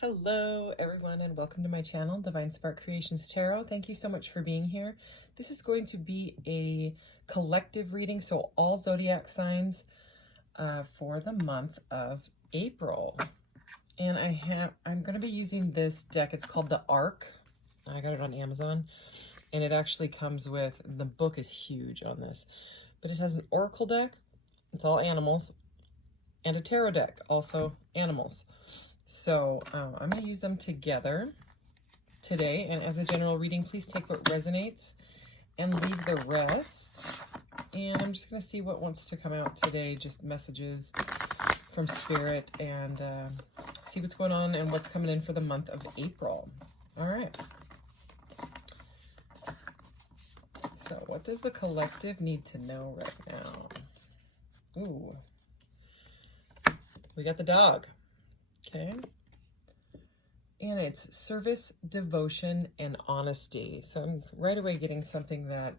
Hello everyone and welcome to my channel, Divine Spark Creations Tarot. Thank you so much for being here. This is going to be a collective reading, so all zodiac signs for the month of April. And I'm going to be using this deck. It's called the Arc. I got it on Amazon, and it actually comes with, the book is huge on this, but it has an oracle deck. It's all animals, and a tarot deck, also animals. So I'm going to use them together today. And as a general reading, please take what resonates and leave the rest. And I'm just going to see what wants to come out today, just messages from Spirit, and see what's going on and what's coming in for the month of April. All right. So what does the collective need to know right now? Ooh. We got the dog. Okay. And it's service, devotion, and honesty. So I'm right away getting something that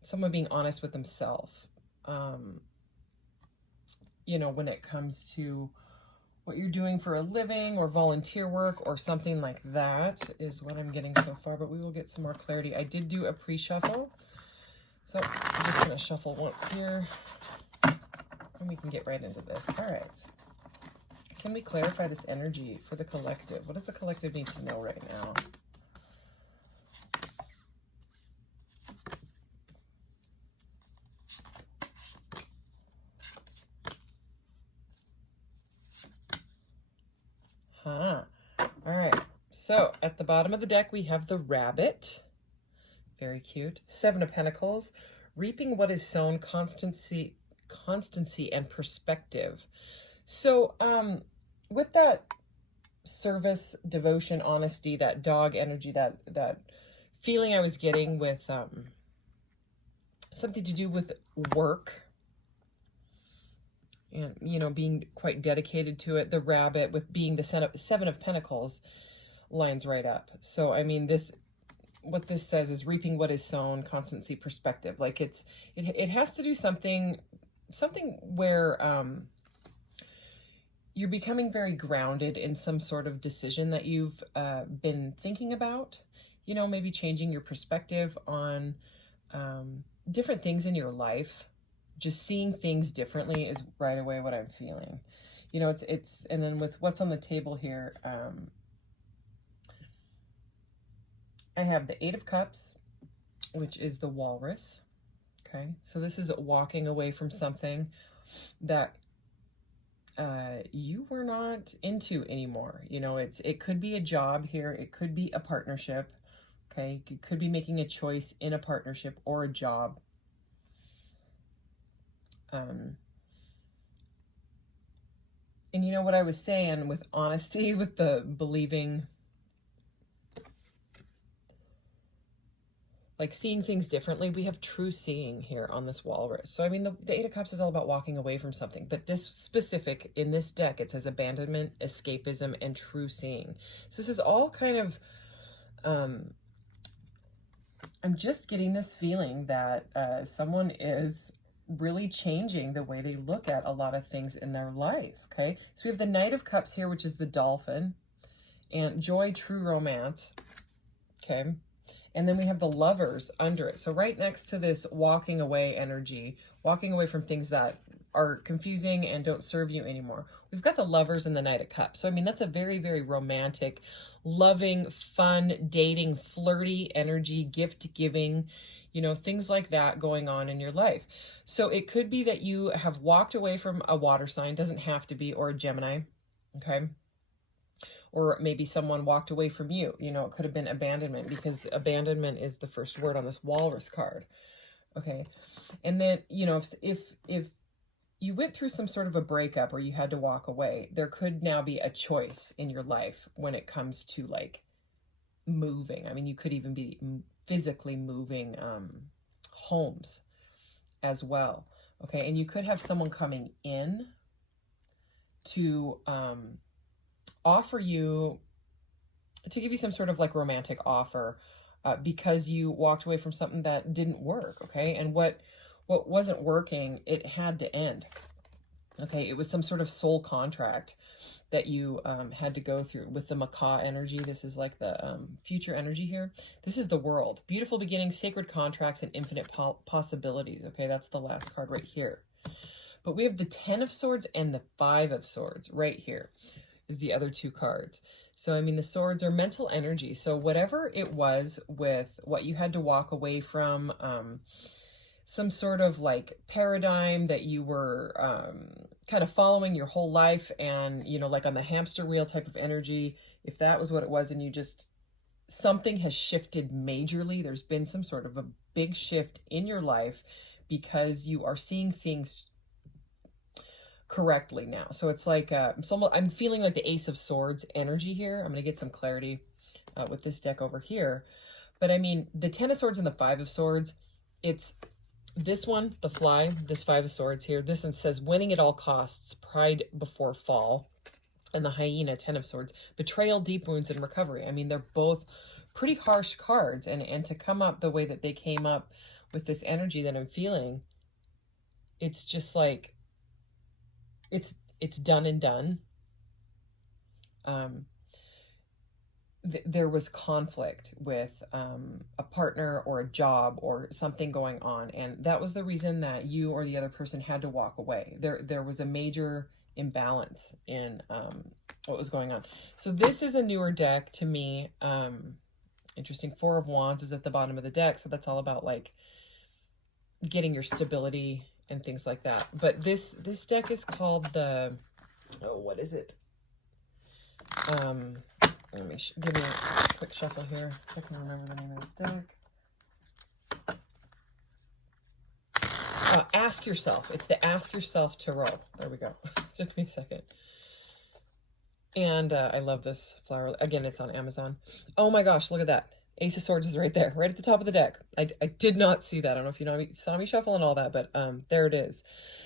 someone being honest with themselves. You know, when it comes to what you're doing for a living or volunteer work or something like that is what I'm getting so far, but we will get some more clarity. I did do a pre-shuffle, so I'm just going to shuffle once here and we can get right into this. All right. Can we clarify this energy for the collective? What does the collective need to know right now? All right. So at the bottom of the deck, we have the rabbit. Very cute. Seven of Pentacles. Reaping what is sown, constancy and perspective. So, with that service, devotion, honesty, that dog energy, that feeling I was getting with something to do with work, and, you know, being quite dedicated to it. The rabbit with being the Seven of Pentacles lines right up. So, I mean, what this says is reaping what is sown, constancy, perspective. Like it has to do something where, you're becoming very grounded in some sort of decision that you've been thinking about, you know, maybe changing your perspective on different things in your life. Just seeing things differently is right away what I'm feeling. You know, it's and then with what's on the table here, I have the Eight of Cups, which is the walrus. Okay, so this is walking away from something that you were not into anymore. You know, it could be a job here. It could be a partnership. Okay. You could be making a choice in a partnership or a job. And you know what I was saying with honesty, with the believing, like seeing things differently. We have true seeing here on this walrus. So, I mean, the Eight of Cups is all about walking away from something. But this specific, in this deck, it says abandonment, escapism, and true seeing. So this is all kind of, I'm just getting this feeling that someone is really changing the way they look at a lot of things in their life, okay? So we have the Knight of Cups here, which is the dolphin, and joy, true romance, okay? And then we have the Lovers under it. So right next to this walking away energy, walking away from things that are confusing and don't serve you anymore, we've got the Lovers and the Knight of Cups. So, I mean, that's a very, very romantic, loving, fun, dating, flirty energy, gift giving, you know, things like that going on in your life. So it could be that you have walked away from a water sign, doesn't have to be, or a Gemini, okay? Or maybe someone walked away from you. You know, it could have been abandonment, because abandonment is the first word on this walrus card. Okay. And then, you know, if you went through some sort of a breakup or you had to walk away, there could now be a choice in your life when it comes to like moving. I mean, you could even be physically moving homes as well. Okay. And you could have someone coming in to offer you, to give you some sort of like romantic offer because you walked away from something that didn't work, okay? And what wasn't working, it had to end. Okay, it was some sort of soul contract that you had to go through with the macaw energy. This is like the future energy here. This is the world. Beautiful beginnings, sacred contracts, and infinite possibilities. Okay, that's the last card right here. But we have the 10 of Swords and the 5 of Swords right here is the other two cards. So, I mean, the swords are mental energy. So whatever it was with what you had to walk away from, some sort of like paradigm that you were kind of following your whole life, and, you know, like on the hamster wheel type of energy, if that was what it was, and you just, something has shifted majorly. There's been some sort of a big shift in your life because you are seeing things correctly now. So it's like I'm feeling like the Ace of Swords energy here. I'm going to get some clarity with this deck over here. But I mean, the 10 of Swords and the 5 of Swords, it's this one, the fly, this 5 of Swords here. This one says winning at all costs, pride before fall. And the hyena, 10 of Swords, betrayal, deep wounds, and recovery. I mean, they're both pretty harsh cards. And to come up the way that they came up with this energy that I'm feeling, it's just like, it's done and done. There was conflict with a partner or a job or something going on, and that was the reason that you or the other person had to walk away. There was a major imbalance in what was going on. So this is a newer deck to me. Interesting. 4 of Wands is at the bottom of the deck, so that's all about like getting your stability and things like that. But this deck is called the, oh, what is it? Let me give me a quick shuffle here if I can remember the name of this deck. Ask Yourself. It's the Ask Yourself Tarot. There we go. Took me a second. And I love this flower. Again, it's on Amazon. Oh my gosh, look at that. Ace of Swords is right there, right at the top of the deck. I did not see that. I don't know if you saw me shuffle and all that, but there it is.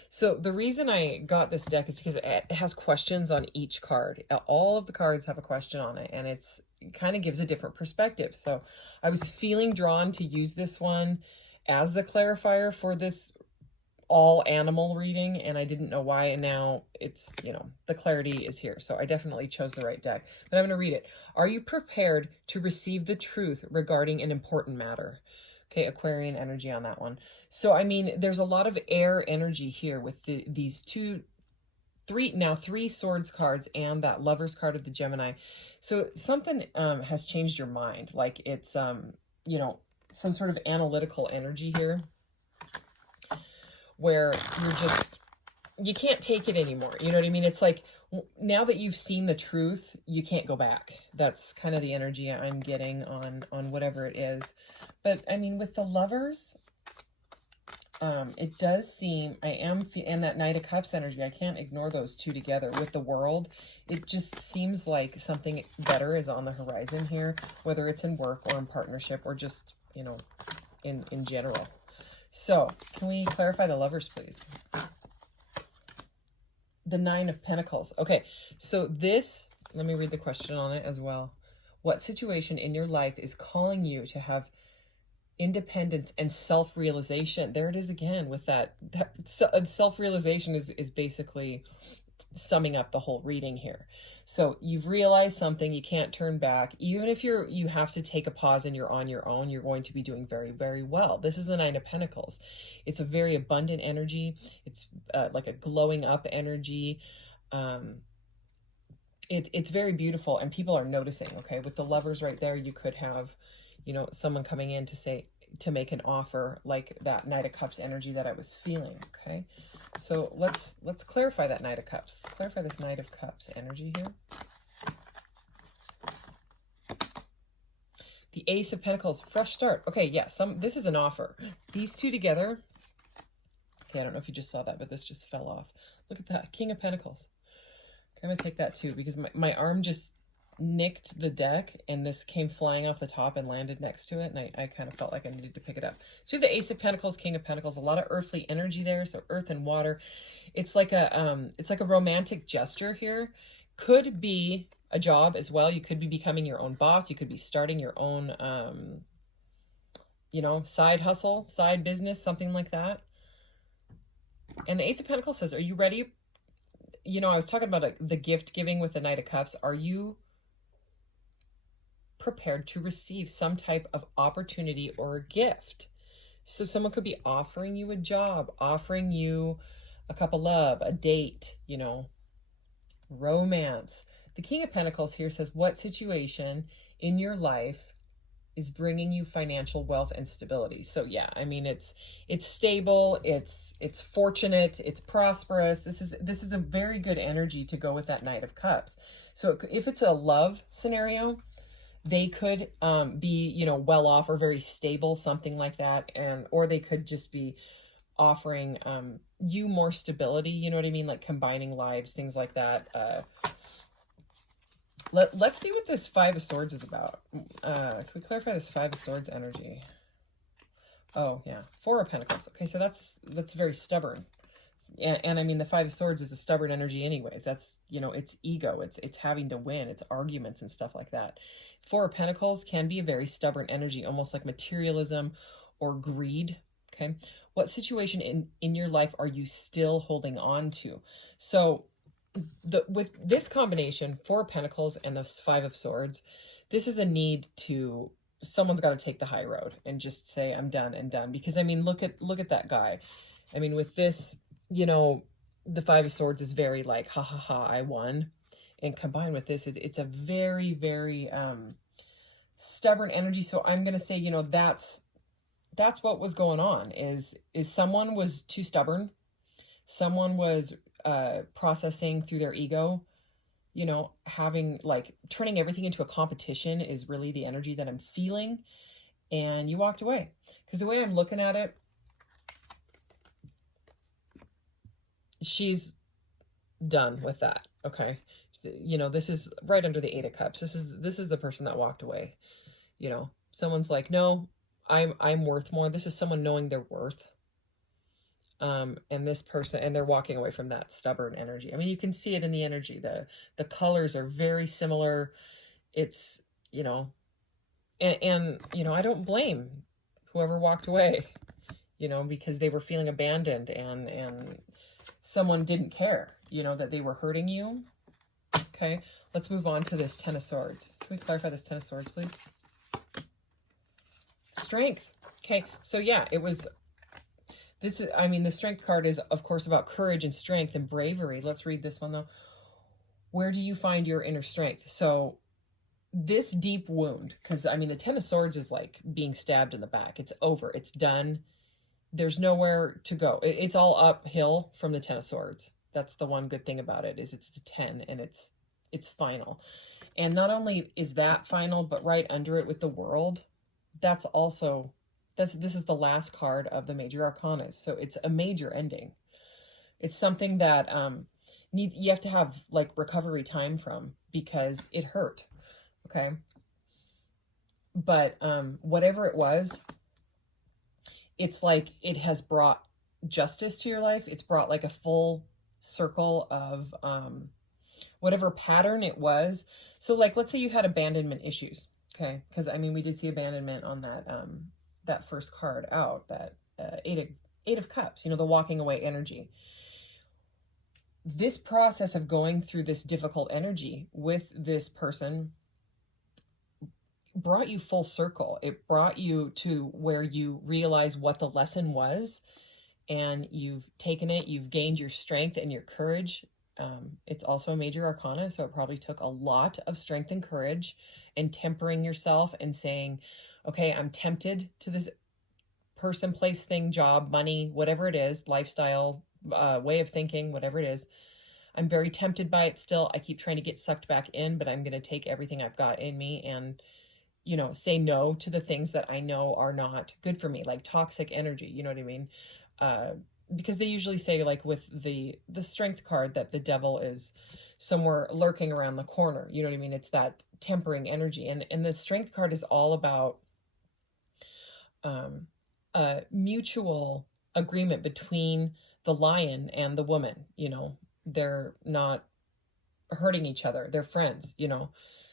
So the reason I got this deck is because it has questions on each card. All of the cards have a question on it, and it kind of gives a different perspective. So I was feeling drawn to use this one as the clarifier for this all animal reading, and I didn't know why, and now it's, you know, the clarity is here. So I definitely chose the right deck. But I'm going to read it. Are you prepared to receive the truth regarding an important matter? Okay, Aquarian energy on that one. So, I mean, there's a lot of air energy here with these three swords cards and that Lover's card of the Gemini. So something has changed your mind. Like it's, you know, some sort of analytical energy here, where you can't take it anymore. You know what I mean? It's like, now that you've seen the truth, you can't go back. That's kind of the energy I'm getting on whatever it is. But I mean, with the Lovers, it does seem, and that Knight of Cups energy, I can't ignore those two together. With the World, it just seems like something better is on the horizon here, whether it's in work or in partnership or just, you know, in general. So, can we clarify the Lovers, please? The 9 of Pentacles. Okay, so this, let me read the question on it as well. What situation in your life is calling you to have independence and self-realization? There it is again with that self-realization is basically summing up the whole reading here. So you've realized something, you can't turn back. Even if you have to take a pause and you're on your own, you're going to be doing very, very well. This is the 9 of Pentacles. It's a very abundant energy. It's like a glowing up energy. It's very beautiful, and people are noticing. Okay, with the Lovers right there, you could have, you know, someone coming in to make an offer, like that Knight of Cups energy that I was feeling. Okay, so let's clarify that Knight of Cups. Clarify this Knight of Cups energy here. The Ace of Pentacles, fresh start. Okay, yeah, this is an offer. These two together. Okay, I don't know if you just saw that, but this just fell off. Look at that, King of Pentacles. Okay, I'm gonna take that too, because my arm just nicked the deck and this came flying off the top and landed next to it, and I kind of felt like I needed to pick it up. So we have the Ace of Pentacles, King of Pentacles, a lot of earthly energy there, so earth and water. It's like a romantic gesture here. Could be a job as well. You could be becoming your own boss. You could be starting your own you know, side hustle, side business, something like that. And the Ace of Pentacles says, are you ready I was talking about the gift giving with the Knight of Cups. Are you prepared to receive some type of opportunity or a gift? So someone could be offering you a job, offering you a cup of love, a date, romance. The King of Pentacles here says, what situation in your life is bringing you financial wealth and stability? So yeah, I mean, it's stable, it's fortunate, it's prosperous. This is a very good energy to go with that Knight of Cups. So if it's a love scenario, they could be, well off or very stable, something like that, or they could just be offering you more stability, you know what I mean, like combining lives, things like that. Let's see what this Five of Swords is about. Can we clarify this Five of Swords energy? Oh yeah, Four of Pentacles. Okay, so that's very stubborn. And I mean, the Five of Swords is a stubborn energy anyways. That's, it's ego, it's having to win, it's arguments and stuff like that. Four of Pentacles can be a very stubborn energy, almost like materialism or greed. Okay, what situation in your life are you still holding on to? So with this combination, Four of Pentacles and the Five of Swords, this is a need to, someone's got to take the high road and just say, I'm done and done. Because I mean, look at that guy. I mean, with this, the Five of Swords is very like, ha ha ha, I won. And combined with this, it's a very, very stubborn energy. So I'm going to say, that's what was going on, is someone was too stubborn. Someone was processing through their ego, having like turning everything into a competition is really the energy that I'm feeling. And you walked away, because the way I'm looking at it, she's done with that. Okay. This is right under the Eight of Cups. This is the person that walked away. Someone's like, no, I'm worth more. This is someone knowing their worth. And this person, and they're walking away from that stubborn energy. I mean, you can see it in the energy. The colors are very similar. It's, and I don't blame whoever walked away, because they were feeling abandoned and someone didn't care, that they were hurting you. Okay, let's move on to this Ten of Swords. Can we clarify this Ten of Swords, please? Strength. Okay, so yeah, it was, the Strength card is, of course, about courage and strength and bravery. Let's read this one, though. Where do you find your inner strength? So this deep wound, because, the Ten of Swords is like being stabbed in the back. It's over. It's done. There's nowhere to go. It's all uphill from the Ten of Swords. That's the one good thing about it, is it's the 10 and it's final. And not only is that final, but right under it with the World, that's also, this is the last card of the major arcana. So it's a major ending. It's something that you have to have like recovery time from, because it hurt. Okay. But whatever it was, it's like it has brought justice to your life. It's brought like a full circle of whatever pattern it was. So like, let's say you had abandonment issues. Okay. Because we did see abandonment on that first card out, that Eight of Cups, the walking away energy. This process of going through this difficult energy with this person brought you full circle. It brought you to where you realize what the lesson was, and you've taken it, you've gained your strength and your courage. It's also a major arcana, so it probably took a lot of strength and courage and tempering yourself and saying, okay, I'm tempted to this person, place, thing, job, money, whatever it is, lifestyle, way of thinking, whatever it is. I'm very tempted by it still. I keep trying to get sucked back in, but I'm going to take everything I've got in me and, say no to the things that I know are not good for me, like toxic energy. You know what I mean? Because they usually say, like with the Strength card, that the devil is somewhere lurking around the corner. You know what I mean? It's that tempering energy. And the Strength card is all about a mutual agreement between the lion and the woman. They're not hurting each other. They're friends,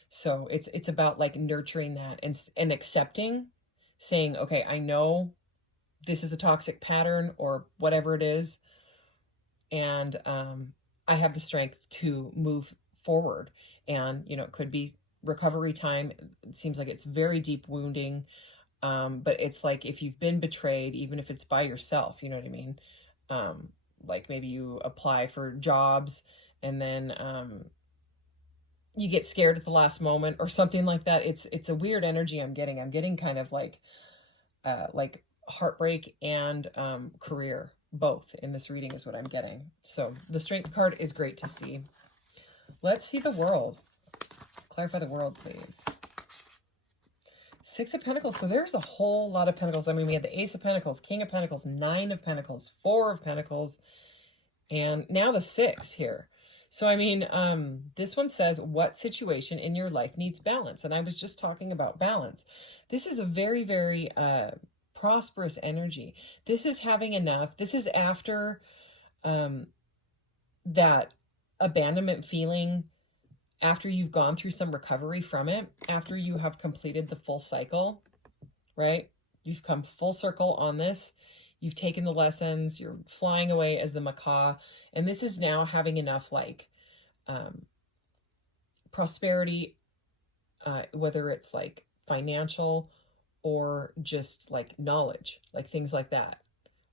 So it's about like nurturing that and accepting, saying, okay, I know this is a toxic pattern or whatever it is. And I have the strength to move forward. And, you know, it could be recovery time. It seems like it's very deep wounding. But it's like if you've been betrayed, even if it's by yourself, you know what I mean? Like maybe you apply for jobs and then you get scared at the last moment or something like that. It's a weird energy I'm getting. I'm getting kind of like heartbreak and career, both in this reading is what I'm getting. So the Strength card is great to see. Let's see the world. Clarify the world, please. Six of Pentacles. So there's a whole lot of Pentacles. I mean, we had the Ace of Pentacles, King of Pentacles, Nine of Pentacles, Four of Pentacles, and now the Six here. So, I mean, this one says, what situation in your life needs balance? And I was just talking about balance. This is a very, very prosperous energy. This is having enough. This is after that abandonment feeling, after you've gone through some recovery from it, after you have completed the full cycle, right? You've come full circle on this. You've taken the lessons. You're flying away as the macaw. And this is now having enough like prosperity, whether it's like financial or just like knowledge, like things like that,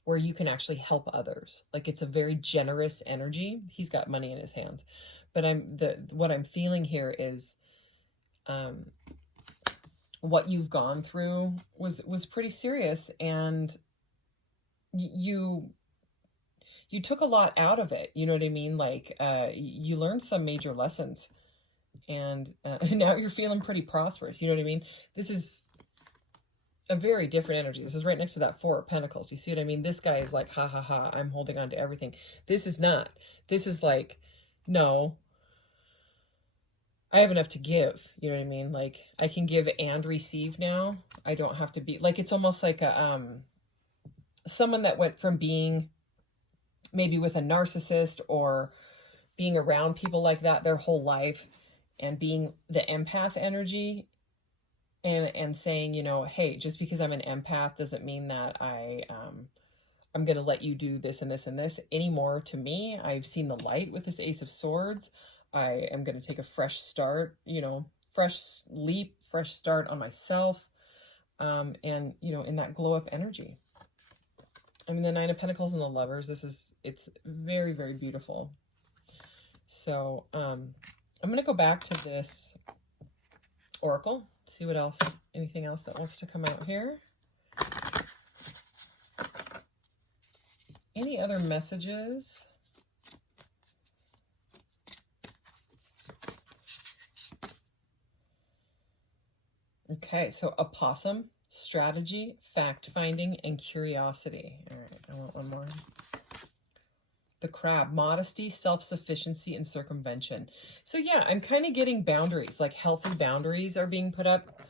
where you can actually help others. Like it's a very generous energy. He's got money in his hands. But what I'm feeling here is what you've gone through was pretty serious, and you took a lot out of it. You know what I mean? Like you learned some major lessons, and now you're feeling pretty prosperous. You know what I mean? This is a very different energy. This is right next to that Four of Pentacles. You see what I mean? This guy is like, ha ha ha, I'm holding on to everything. This is not. This is like, no, I have enough to give. You know what I mean? Like I can give and receive now. I don't have to be like, it's almost like a someone that went from being maybe with a narcissist or being around people like that their whole life and being the empath energy and saying, you know, hey, just because I'm an empath doesn't mean that I'm going to let you do this and this and this anymore. To me, I've seen the light with this Ace of Swords. I am going to take a fresh start, you know, fresh leap, fresh start on myself. And, you know, in that glow up energy. I mean, the Nine of Pentacles and the Lovers, it's very, very beautiful. So, I'm going to go back to this Oracle, see what else, anything else that wants to come out here. Any other messages? Okay, so opossum, strategy, fact-finding, and curiosity. All right, I want one more. The crab, modesty, self-sufficiency, and circumvention. So yeah, I'm kind of getting boundaries, like healthy boundaries are being put up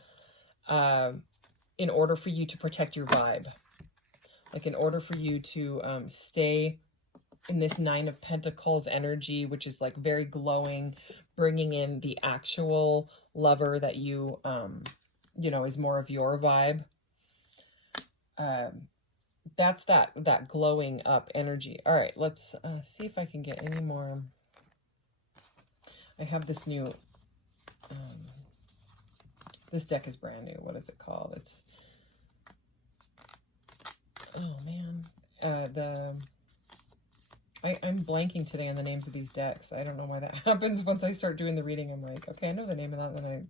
in order for you to protect your vibe. Like in order for you to stay in this Nine of Pentacles energy, which is like very glowing, bringing in the actual lover that you, you know, is more of your vibe. That's that glowing up energy. All right, let's see if I can get any more. I have this new, this deck is brand new. What is it called? It's, oh man, I'm blanking today on the names of these decks. I don't know why that happens. Once I start doing the reading, I'm like, okay, I know the name of that,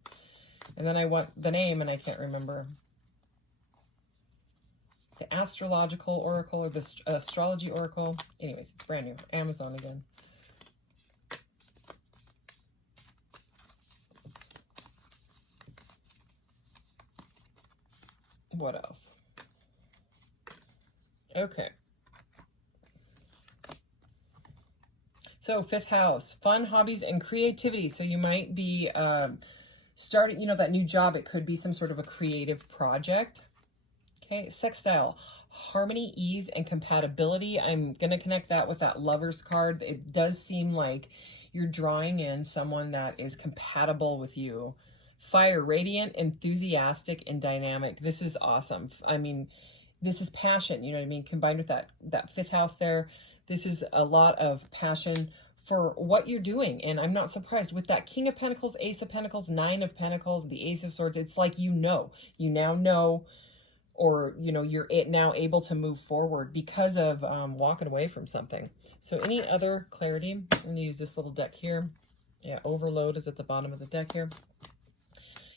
and then I want the name and I can't remember. The Astrological Oracle or the Astrology Oracle. Anyways, it's brand new. Amazon again. What else? Okay. So 5th house, fun, hobbies, and creativity. So you might be starting, you know, that new job. It could be some sort of a creative project. Okay, sextile, harmony, ease, and compatibility. I'm going to connect that with that Lovers card. It does seem like you're drawing in someone that is compatible with you. Fire, radiant, enthusiastic, and dynamic. This is awesome. I mean, this is passion, you know what I mean? Combined with that 5th house there. This is a lot of passion for what you're doing. And I'm not surprised with that King of Pentacles, Ace of Pentacles, Nine of Pentacles, the Ace of Swords. It's like, you now know, or, you're now able to move forward because of walking away from something. So any other clarity? I'm going to use this little deck here. Yeah, Overload is at the bottom of the deck here.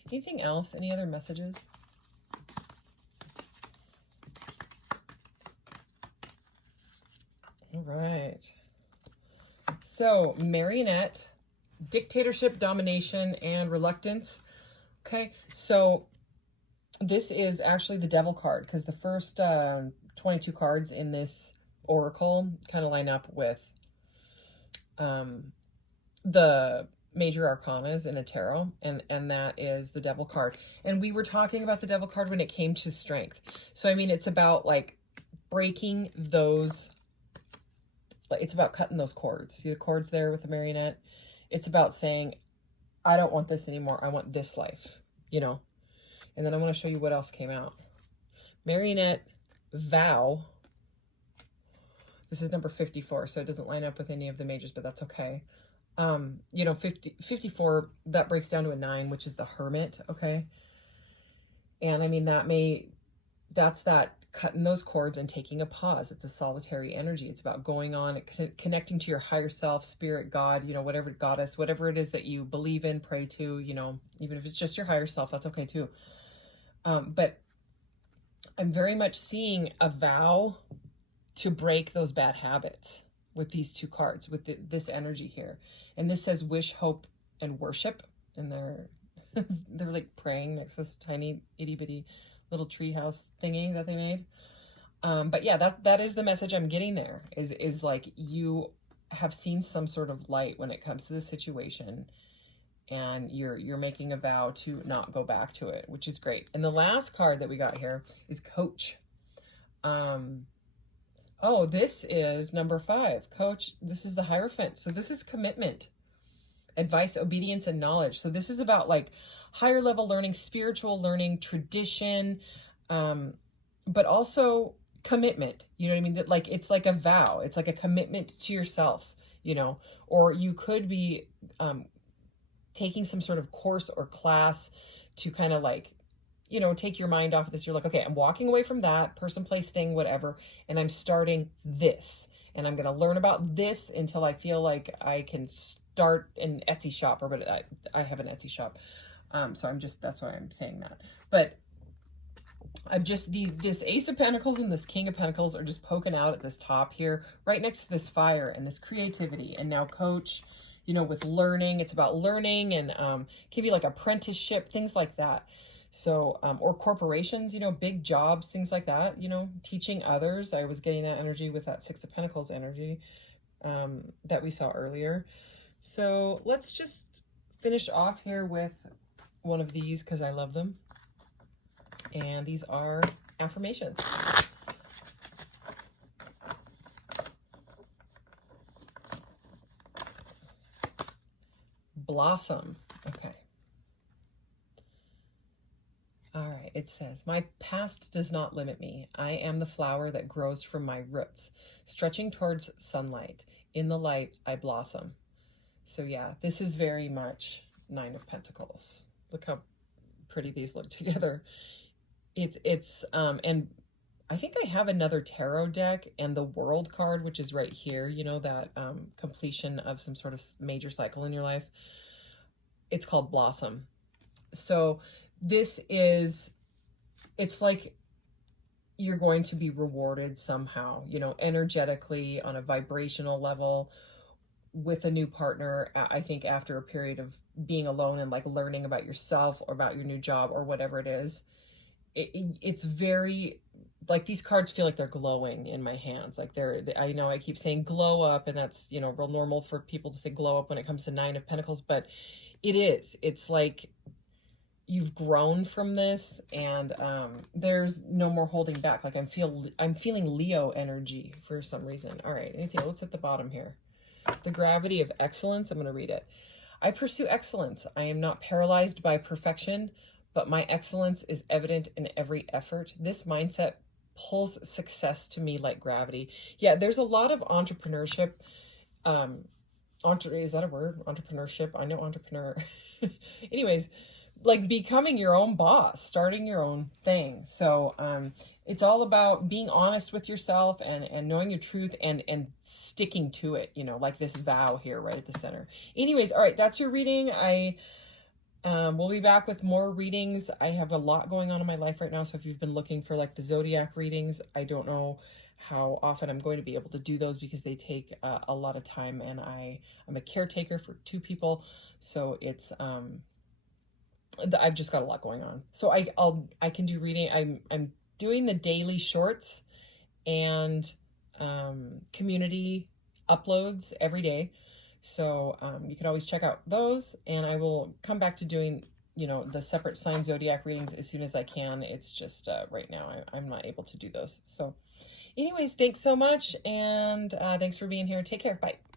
Anything else? Any other messages? All right. So, marionette, dictatorship, domination, and reluctance. Okay, so this is actually the Devil card, because the first 22 cards in this oracle kind of line up with the major arcanas in a tarot, and that is the Devil card. And we were talking about the Devil card when it came to strength. So, I mean, it's about like breaking those, it's about cutting those cords. See the cords there with the marionette? It's about saying, I don't want this anymore. I want this life, And then I want to show you what else came out. Marionette, vow. This is number 54, so it doesn't line up with any of the majors, but that's okay. 54, that breaks down to a 9, which is the Hermit, okay? And I mean, that's that cutting those cords and taking a pause. It's a solitary energy. It's about going on, connecting to your higher self, spirit, God, whatever, goddess, whatever it is that you believe in, pray to, even if it's just your higher self, that's okay too. But I'm very much seeing a vow to break those bad habits with these two cards, with this energy here. And this says wish, hope, and worship. And they're like praying next to this tiny itty bitty little treehouse thingy that they made. But yeah, that is the message I'm getting there, is like, you have seen some sort of light when it comes to this situation, and you're making a vow to not go back to it, which is great. And the last card that we got here is Coach. Oh, this is number 5, Coach. This is the Hierophant. So this is commitment, advice, obedience, and knowledge. So this is about like higher level learning, spiritual learning, tradition, but also commitment. You know what I mean? That, like, it's like a vow. It's like a commitment to yourself, or you could be taking some sort of course or class to kind of like, take your mind off of this. You're like, okay, I'm walking away from that person, place, thing, whatever, and I'm starting this. And I'm going to learn about this until I feel like I can start an Etsy shop, but I have an Etsy shop. So that's why I'm saying that. But I'm just, this Ace of Pentacles and this King of Pentacles are just poking out at this top here, right next to this fire and this creativity. And now Coach, with learning, it's about learning, and can be like apprenticeship, things like that. So, or corporations, big jobs, things like that, teaching others. I was getting that energy with that Six of Pentacles energy that we saw earlier. So let's just finish off here with one of these, because I love them. And these are affirmations. Blossom. Okay. All right, it says, my past does not limit me. I am the flower that grows from my roots, stretching towards sunlight. In the light, I blossom. So yeah, this is very much Nine of Pentacles. Look how pretty these look together. It's and I think I have another tarot deck and the World card, which is right here, that completion of some sort of major cycle in your life. It's called Blossom. So this is, it's like you're going to be rewarded somehow, energetically, on a vibrational level, with a new partner. I think after a period of being alone and like learning about yourself or about your new job or whatever it is, it's very, like, these cards feel like they're glowing in my hands. Like I know I keep saying glow up, and that's, real normal for people to say glow up when it comes to Nine of Pentacles, but it's like you've grown from this, and there's no more holding back. Like I'm feeling Leo energy for some reason. All right, anything? Let's at the bottom here. The gravity of excellence. I'm going to read it. I pursue excellence. I am not paralyzed by perfection, but my excellence is evident in every effort. This mindset pulls success to me like gravity. Yeah, there's a lot of entrepreneurship is that a word? Entrepreneurship. I know entrepreneur. Anyways, like becoming your own boss, starting your own thing. So it's all about being honest with yourself and knowing your truth and sticking to it, you know, like this vow here right at the center. Anyways, all right, that's your reading. We'll be back with more readings. I have a lot going on in my life right now, so if you've been looking for like the Zodiac readings, I don't know how often I'm going to be able to do those because they take a lot of time, and I'm a caretaker for 2 people, so it's I've just got a lot going on. So I can do reading. I'm doing the daily shorts and community uploads every day. So you can always check out those, and I will come back to doing, you know, the separate sign zodiac readings as soon as I can. It's just right now I'm not able to do those. So anyways, thanks so much, and thanks for being here. Take care. Bye.